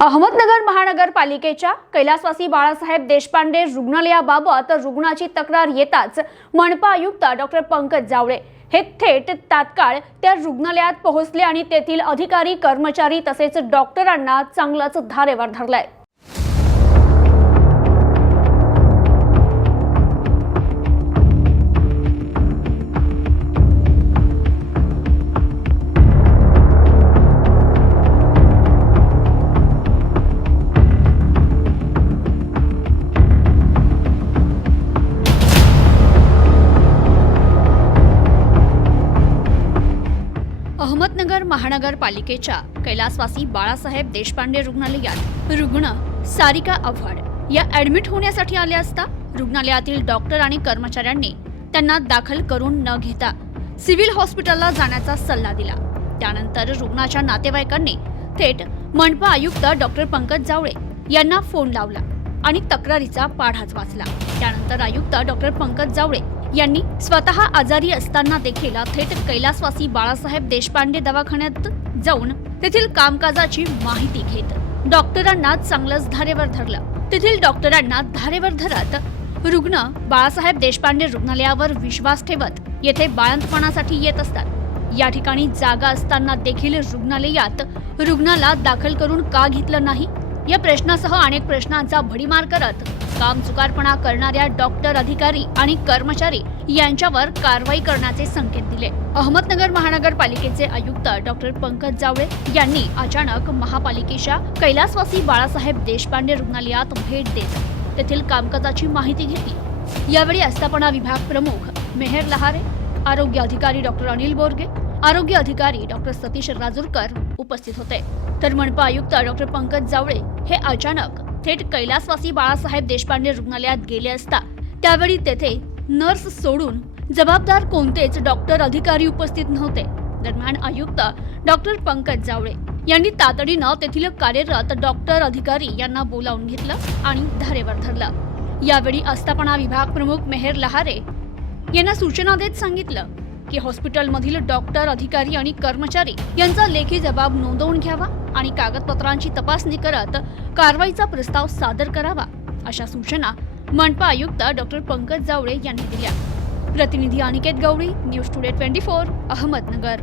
अहमदनगर महानगरपालिकेच्या कैलासवासी बाळासाहेब देशपांडे रुग्णालयाबाबत रुग्णाची तक्रार येताच मनपा आयुक्त डॉक्टर पंकज जावळे हे थेट तात्काळ त्या रुग्णालयात पोहोचले आणि तेथील अधिकारी कर्मचारी तसेच डॉक्टरांना चांगलाच धारेवर धरलाय. अहमदनगर महानगरपालिकेच्या कैलासवासी बाळासाहेब देशपांडे रुग्णालयात रुग्ण सारिका आव्हाड या ऍडमिट होण्यासाठी आल्या असता रुग्णालयातील डॉक्टर आणि कर्मचाऱ्यांनी त्यांना दाखल करून न घेता सिव्हिल हॉस्पिटलला जाण्याचा सल्ला दिला. त्यानंतर रुग्णाच्या नातेवाईकांनी थेट मनपा आयुक्त डॉक्टर पंकज जावळे यांना फोन लावला आणि तक्रारीचा पाढाच वाचला. त्यानंतर आयुक्त डॉक्टर पंकज जावळे यांनी स्वतः आजारी असताना देखील थेट कैलासवासी बाळासाहेब देशपांडे दवाखान्यात जाऊन तेथील कामकाजाची माहिती घेत डॉक्टरांना चांगलंच धारेवर धरलं. तेथील डॉक्टरांना धारेवर धरत रुग्ण बाळासाहेब देशपांडे रुग्णालयावर विश्वास ठेवत येथे बाळंतपणासाठी येत असतात. या ठिकाणी जागा असताना देखील रुग्णालयात रुग्णाला दाखल करून का घेतलं नाही? या प्रश्नासह अनेक प्रश्नांचा भडीमार करत काम चुकारपणा करणाऱ्या डॉक्टर अधिकारी आणि कर्मचारी यांच्यावर कारवाई करण्याचे संकेत दिले. अहमदनगर महानगरपालिकेचे आयुक्त डॉक्टर पंकज जावळे यांनी अचानक महापालिकेच्या कैलासवासी बाळासाहेब देशपांडे रुग्णालयात भेट देत तेथील कामकाजाची माहिती घेतली. यावेळी आस्थापना विभाग प्रमुख मेहर लहारे आरोग्य अधिकारी डॉक्टर अनिल बोरगे आरोग्य अधिकारी डॉक्टर सतीश राजूरकर उपस्थित होते. तर मनपा आयुक्त डॉक्टर पंकज जावळे हे अचानक थेट कैलासवासी बाळासाहेब देशपांडे रुग्णालयात गेले असता त्यावेळी तेथे नर्स सोडून जबाबदार कोणतेच डॉक्टर अधिकारी उपस्थित नव्हते. दरम्यान आयुक्त डॉक्टर पंकज जावळे यांनी तातडीनं तेथील कार्यरत डॉक्टर अधिकारी यांना बोलावून घेतलं आणि धारेवर धरलं. यावेळी आस्थापना विभाग प्रमुख मेहर लहारे यांना सूचना देत सांगितलं की हॉस्पिटलमधील डॉक्टर अधिकारी आणि कर्मचारी यांचा लेखी जबाब नोंदवून घ्यावा आणि कागदपत्रांची तपासणी करत कारवाईचा प्रस्ताव सादर करावा अशा सूचना मनपा आयुक्त डॉक्टर पंकज जावळे यांनी दिल्या. प्रतिनिधी Aniket Gawali news today twenty four Ahmednagar.